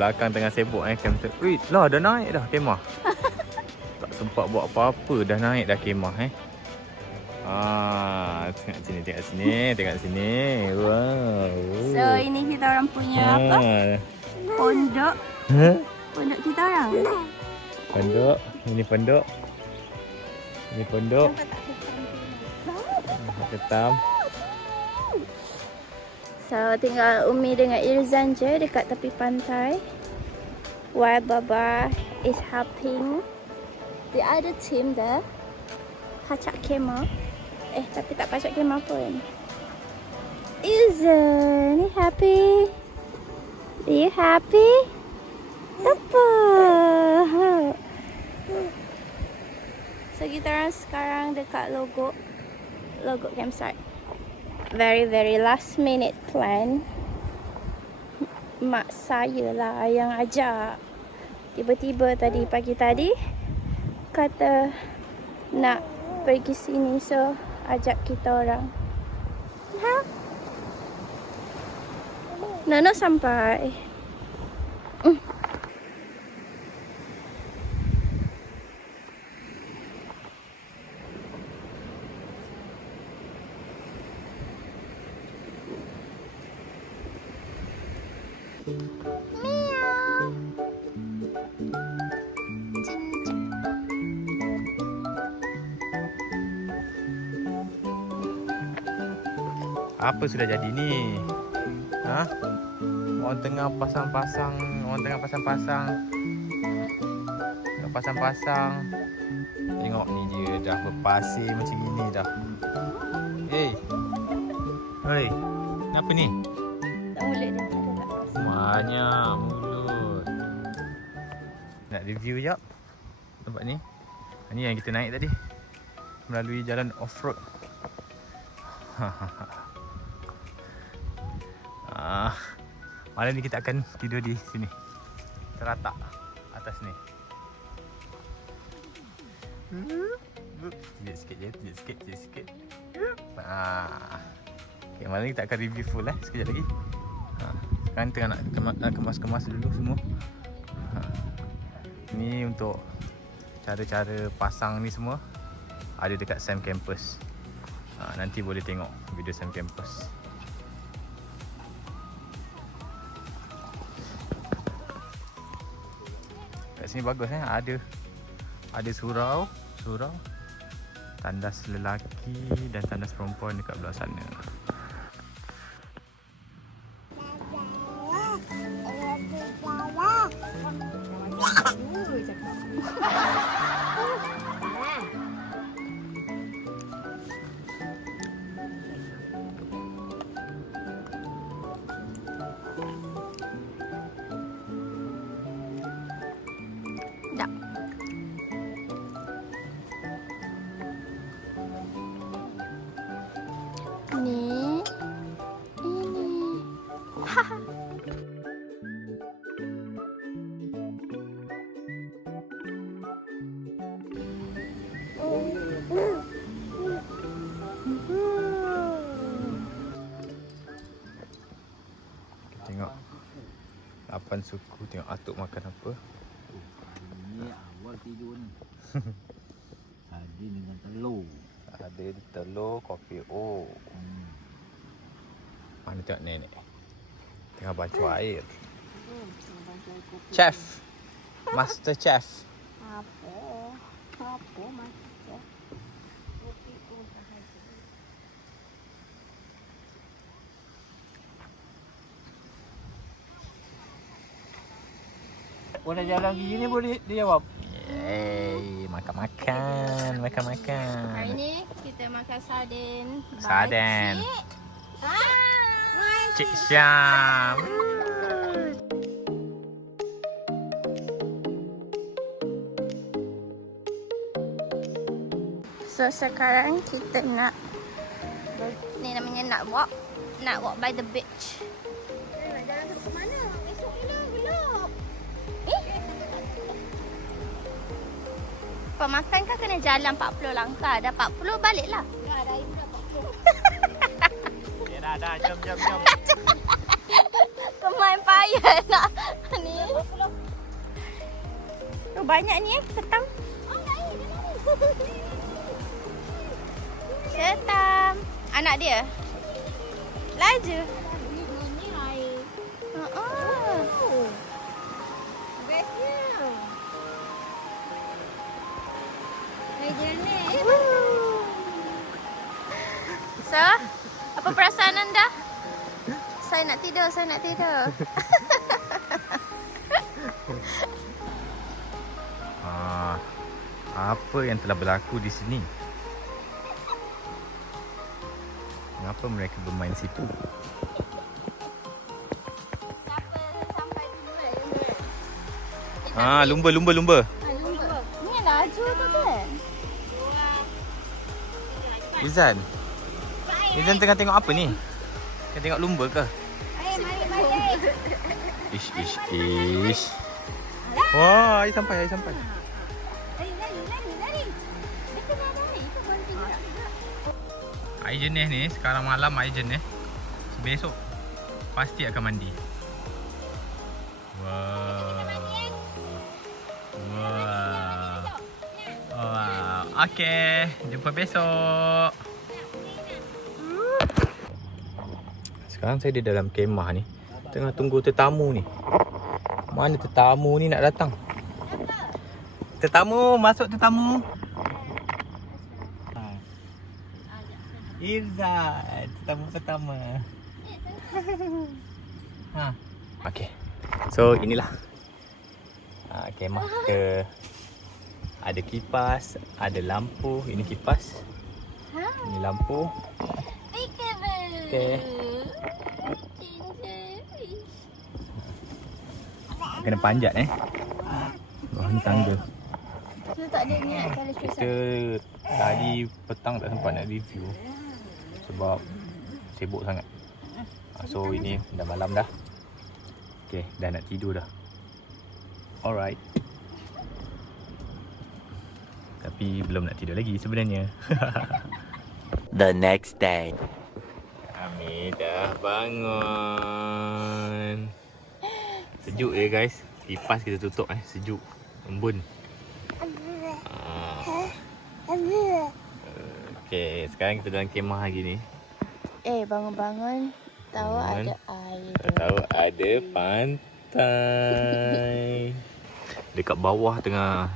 belakang tengah sibuk kamera. Ui, lah dah naik dah kemah. Tak sempat buat apa-apa, dah naik dah kemah tengok sini, tengok sini, tengok sini. Wow. So ini kita orang punya apa? Pondok. Pondok kita orang. Pondok, ini pondok. Ini pondok. Ketam. So tinggal Umi dengan Irzan je dekat tepi pantai. While Baba is helping the other team there pacak kemah. Tapi tak pacak kemah pun. Irzan, you happy? Are you happy? Apa? So kita orang sekarang dekat Logok campsite. Very last minute plan. Mak saya lah yang ajak. Tiba-tiba pagi tadi kata nak pergi sini, so ajak kita orang. Nono sampai. Apa sudah jadi ni? Orang tengah pasang-pasang. Tengok ni dia dah berpasir macam gini dah. Oi, kenapa ni? Tak mulut dia ada tak pasal. Banyak mulut. Nak review jap tempat ni. Ni yang kita naik tadi, melalui jalan off-road. Malam ni kita akan tidur di sini, teratak atas ni. Sekejap sikit. Okay, malam ni kita akan review full sekejap lagi. Sekarang tengah nak kemas-kemas dulu semua. Ni untuk cara-cara pasang ni semua ada dekat Sam Campus. Nanti boleh tengok video Sam Campus. Kat sini bagus ada surau, tandas lelaki dan tandas perempuan dekat belah sana. Ini. Tengok 8 suku, tengok atuk makan apa. Ini awal tidur ni. Sardin dengan telur. Ada telur, kopi O. Mana tengok nenek tengah basuh air. Chef, Master Chef. Apa maksudnya? Kopi O sahaja. Boleh jalan gigi ni boleh dia jawab. Yeay, makan. Hari ni kita makan sarden. Sarden. Cik Syam. So sekarang kita nak ni namanya nak walk by the beach. Nak jalan ke mana? Esok gelap. Pemakan kan kena jalan 40 langkah. Dah 40 baliklah. Dah dah 40. Ya dah, jom. Kemain payah nak ni. Tu banyak ni ketam. Ketam. Anak dia. Laju. So, apa perasaan anda? Saya nak tidur, saya nak tidur. Apa yang telah berlaku di sini? Mengapa mereka bermain situ? Lumba. Lumba. Ni laju tu kan? Izan tengah tengok apa ni? Tengah tengok lumba ke? Mari. Ish. Wah, air sampai. Lari. Dia kena lari. Itu berhenti juga. Air jenis ni, sekarang malam air jenis. Besok pasti akan mandi. Wah. Okey, jumpa besok. Sekarang saya di dalam kemah ni, tengah tunggu tetamu ni. Mana tetamu ni nak datang? Tetamu, masuk tetamu. Irzan, tetamu pertama. Okey. So inilah kemah kita. Ada kipas, ada lampu. Ini kipas. Ini lampu. Okey. Kena panjat ni tangga. Kita tak ada niat kali Kita tadi petang tak sempat nak review sebab sibuk sangat. So ini dah malam dah. Okay, dah nak tidur dah. Alright. Tapi belum nak tidur lagi sebenarnya. The next day. Kami dah bangun. Sejuk ya guys. Kipas kita tutup sejuk. Embun. Okay, sekarang kita dalam kemah lagi ni. Bangun-bangun tahu ada air. Tahu ada pantai. Dekat bawah tengah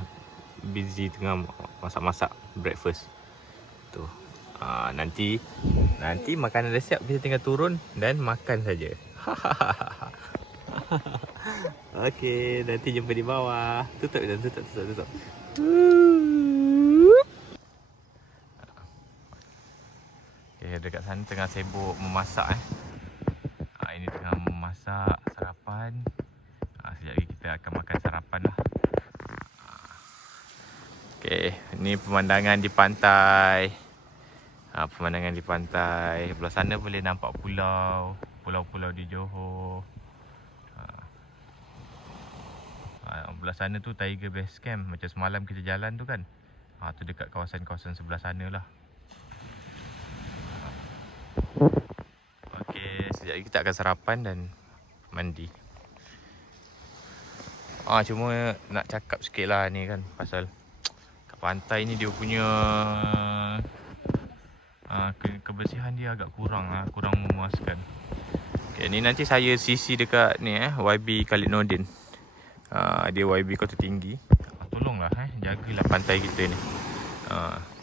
busy tengah masak-masak breakfast. Tu. Nanti makanan dah siap, kita tinggal turun dan makan saja. Okey, nanti jumpa di bawah. Tutup. Okay, dekat sana tengah sibuk memasak ini tengah memasak sarapan. Sekejap lagi kita akan makan sarapan lah. Okay, ni pemandangan di pantai. Pemandangan di pantai. Belah sana boleh nampak pulau-pulau di Johor. Belah sana tu Tiger Base Camp. Macam semalam kita jalan tu kan. Tu dekat kawasan-kawasan sebelah sana lah. Okey, sekejap lagi kita akan sarapan dan mandi. Cuma nak cakap sikit lah ni kan, pasal kat pantai ni dia punya kebersihan dia agak kurang memuaskan. Okay, ni nanti saya CC dekat ni YB Khalid Nordin. Dia YB Kota Tinggi. Tolonglah jagalah pantai kita ni.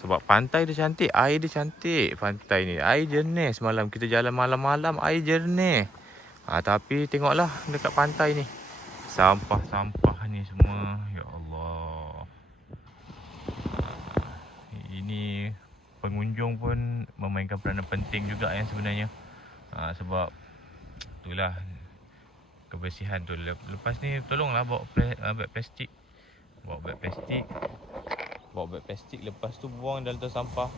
Sebab pantai dia cantik, air dia cantik. Pantai ni air jernih. Semalam kita jalan malam-malam, air jernih. Tapi tengoklah dekat pantai ni, sampah-sampah ni semua. Ya Allah. Ini pengunjung pun memainkan peranan penting juga sebenarnya. Sebab itulah kebersihan tu. Lepas ni tolonglah bawa beg plastik. Bawa beg plastik. Lepas tu buang dalam sampah.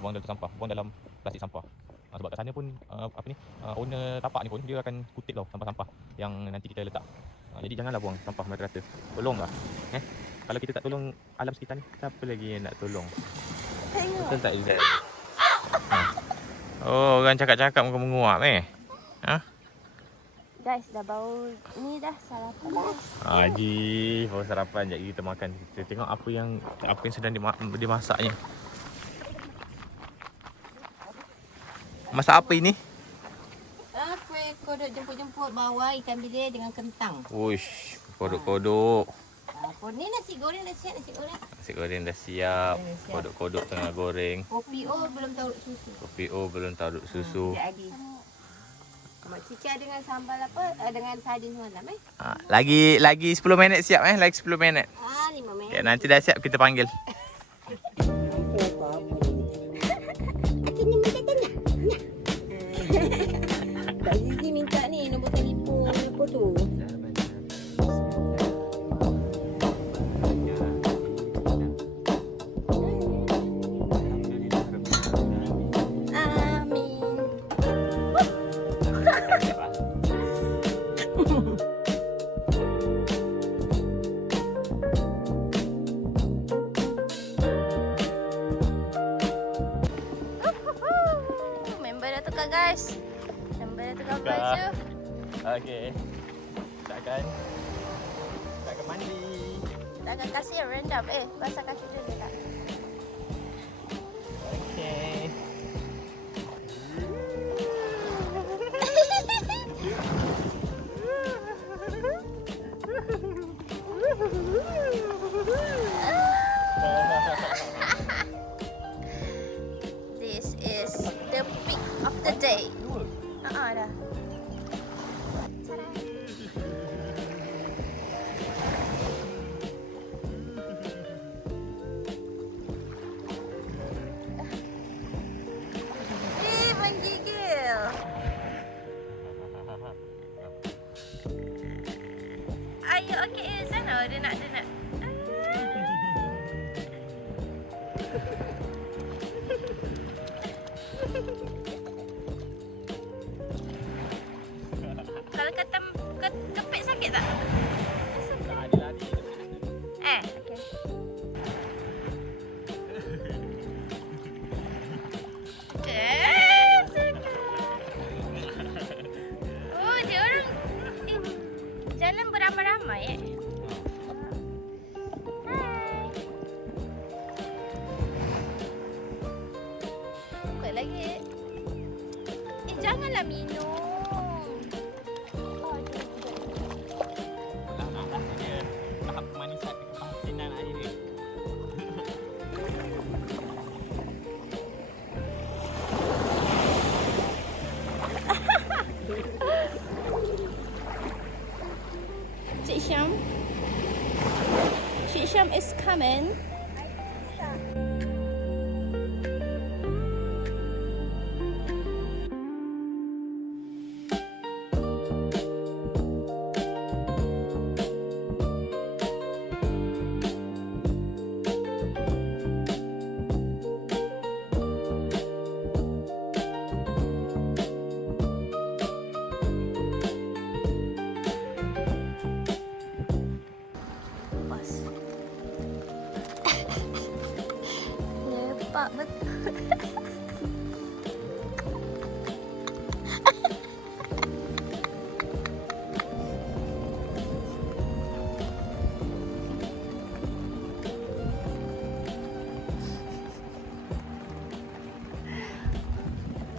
Buang dalam plastik sampah. Sebab kat sana pun owner tapak ni pun dia akan kutip tau sampah-sampah yang nanti kita letak. Jadi janganlah buang sampah merata-rata. Tolonglah. Kalau kita tak tolong alam sekitar ni, siapa lagi yang nak tolong? Betul tak Izzat? Orang cakap-cakap muka menguap Guys, dah bau ni dah sarapan dah. Haji, baru sarapan. Sekejap kita makan. Kita tengok apa yang sedang dimasaknya. Masak apa ini? Kuih kodok jemput-jemput bawah ikan bilis dengan kentang. Wush, kodok-kodok. Ni nasi goreng dah siap, nasi goreng. Nasi goreng dah siap. Kodok-kodok tengah goreng. Kopi O belum taruh susu. Kopi O belum taruh susu. Jadi. Mak cicah dengan sambal apa? Dengan sardin semalam Lagi 10 minit siap Lagi 10 minit. 5 minit. Okay, nanti dah siap kita panggil. Kak Zizi minta ni nombor telefon apa tu? Amin. Member dah tukar guys. Member dah tukar baju. Okey. Takkan mandi. Takkan kasih yang random. Basah kaki dulu tak? Okey. This is the peak of the day. Dah. Tada. Menggigil. Are you okay, Izan? Oh, dia nak. Kalau kepit sakit tak? Okay. Oh, dia orang jalan beramai-ramai Hai. Apa lagi? Janganlah minum. Tahap kemanisan kepahatinan air dia. Cik Syam is coming. Lepak betul.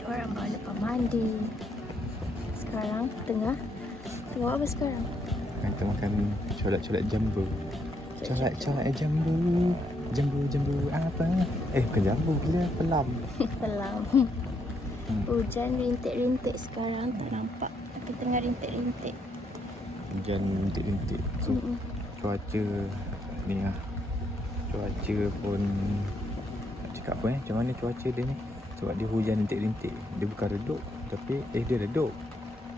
Orang baru lepas mandi. Sekarang tengah buat apa sekarang? Kita makan colat-colat jambu. Colat-colat jambu. Jambu apa? Bukan jambu, dia pelam. Pelam. Hujan rintik-rintik sekarang tak nampak. Tapi tengah rintik-rintik. Hujan rintik-rintik. So, cuaca ni lah. Cuaca pun nak cakap apa macam mana cuaca dia ni? Sebab dia hujan rintik-rintik. Dia bukan redup tapi dia redup.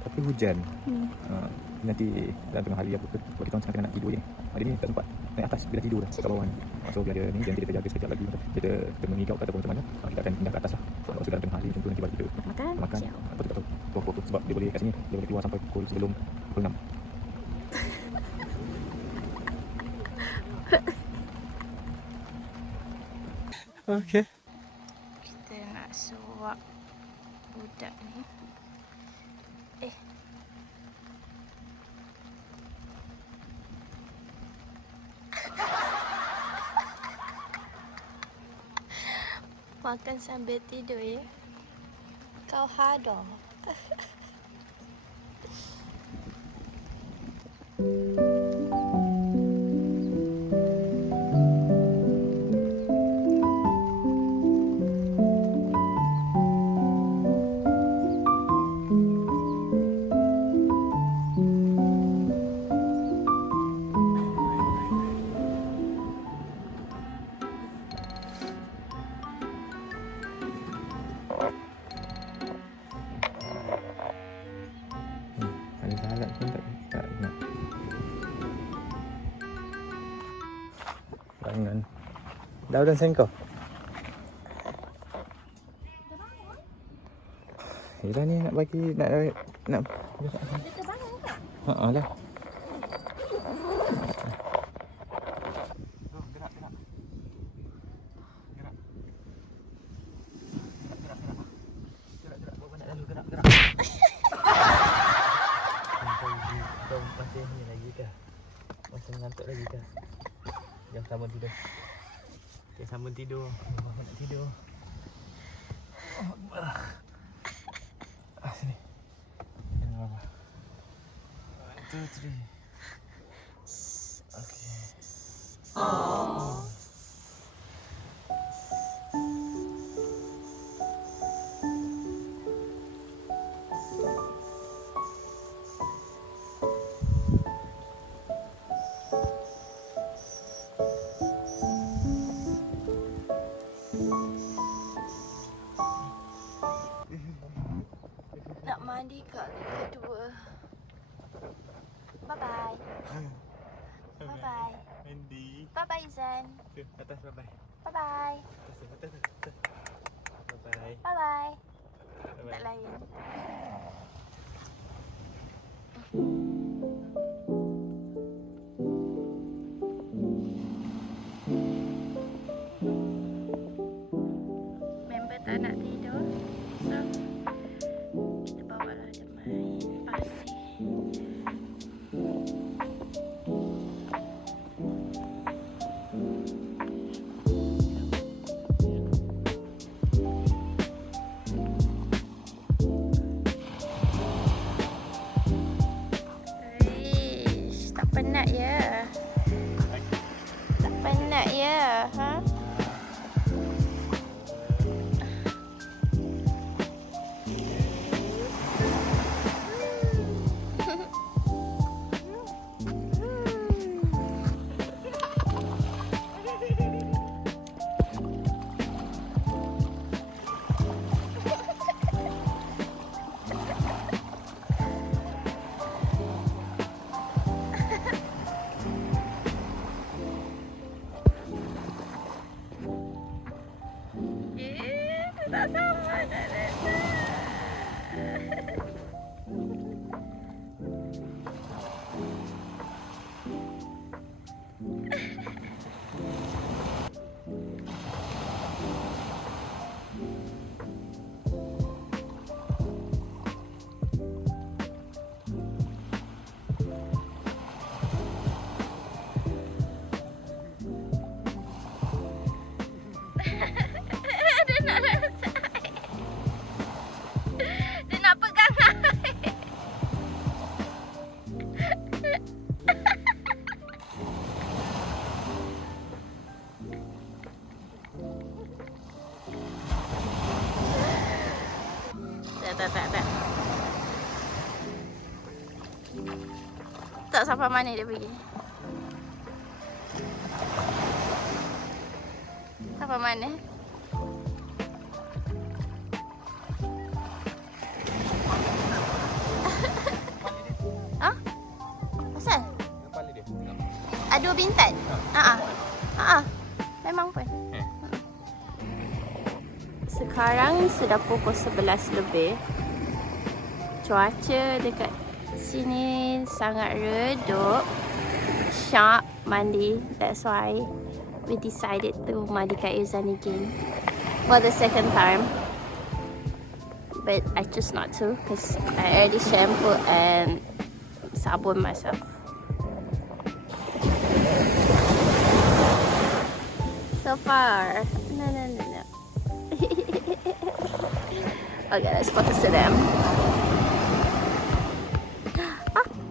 Tapi hujan. Nanti dalam tengah hari apa ke, sebab kita orang tengah nak tidur je. Dia ni tak sempat naik atas, dia dah tidur dah kat bawah ni. So bila ada ni, jangan kita jaga sekejap lagi. Kita mengigau ataupun macam mana, kita akan pindah ke atas lah. So dalam tengah hari macam tu nanti baru kita makan. Atau kita tak tahu pukul sebab dia boleh kat sini, dia boleh keluar sampai pukul sebelum pukul 6. Okay. Kita nak suap budak ni. Makan sambil tidur ya. Kau hada. Ada salad pun tak nak. Jangan. Dah sayang kau? Yelah ni nak bagi nak. Dia terbangun ke? Ha lah. Kau masih ni lagi ke? Masih mengantuk lagi ke? Jom sambung tidur. Okay, sambung tidur. Mama nak tidur. Sini. Sini Mama. 1, 2, 3. Okay. Nak mandi kali kedua. Bye-bye. Bye-bye. Mandi. Bye-bye Izan. Atas bye-bye. Bye-bye. Atas. Bye-bye. Bye-bye. Tak lain. Member tak nak tidur. So, kita bawalah dia main pasir. Eish, tak penat ya? Tak penat ya? Ha? Tak sama dah. Dia nak rasa air. Dia nak pegang air. Tak. Tak sampai mana dia pergi. Sampai mana? Hah? Asal? Kepala dia. Ada bintan? Memang pun. Sekarang sudah pukul 11 lebih. Cuaca dekat sini sangat redup. Syak mandi. That's why we decided to mandikan Irzan again for the second time. But I choose not to because I already shampoo and sabun myself. So far. No. Okay, let's focus to them.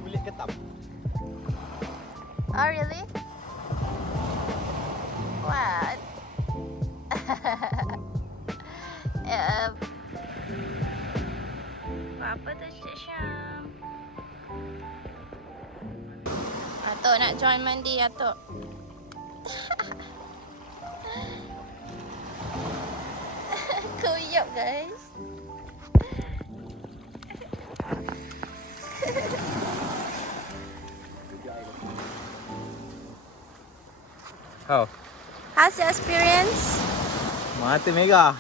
Kulit ketam. Oh, really? What? Apa tu Cik Syam? Atuk nak join mandi, Atuk. Kuyup, guys. How? How's your experience? Mata merah.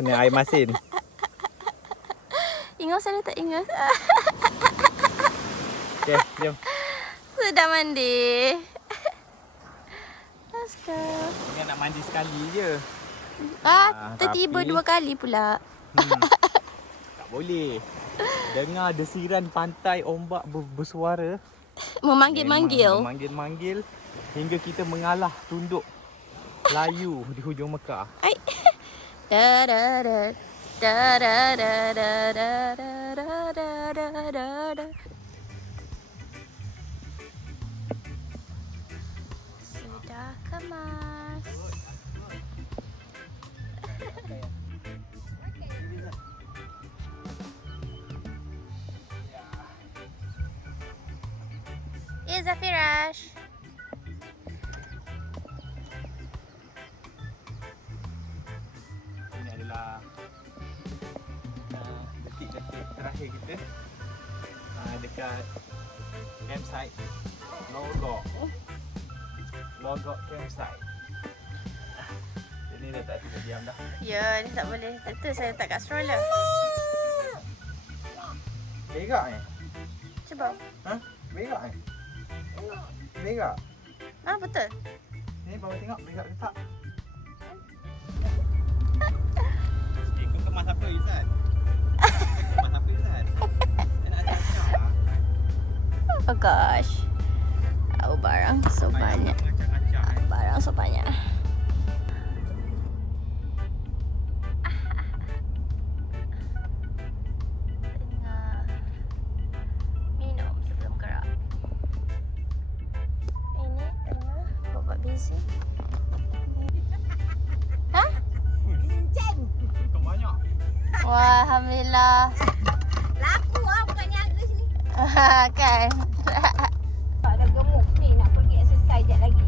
Kena air masin. Ingat saya tak ingat. Okay, jom. Sudah mandi. Let's go. Ingat nak mandi sekali je. Tertiba tapi- 2 kali pula. Tak boleh. Dengar desiran pantai ombak bersuara. Memanggil-manggil. Memang memanggil-manggil hingga kita mengalah tunduk layu di hujung Mekah. Ai. Da da da. Da da da da da da da da da da. Sudah kemas. Zafirash. Ini adalah detik-detik terakhir kita dekat campsite Logok campsite. Jadi dah tak tidur diam dah. Ya, dia tak boleh. Tentu saya letak kat stroller. Berak ni? Cuba. Ha? Berak ni? Berak? Betul. Ni bawa tengok berak ke tak? Kau kemas apa Izan? Kemas apa Izan? Saya nak acak-acak lah. Oh gosh. Barang so banyak. Barang so banyak. Tengah minum sebelum gerak. Ini tengah buat busy. Hah? Ikan banyak. Wah, alhamdulillah. Laku lah bukan niaga sini. Kan. Tak ada gemuk ni nak pergi exercise sekejap lagi.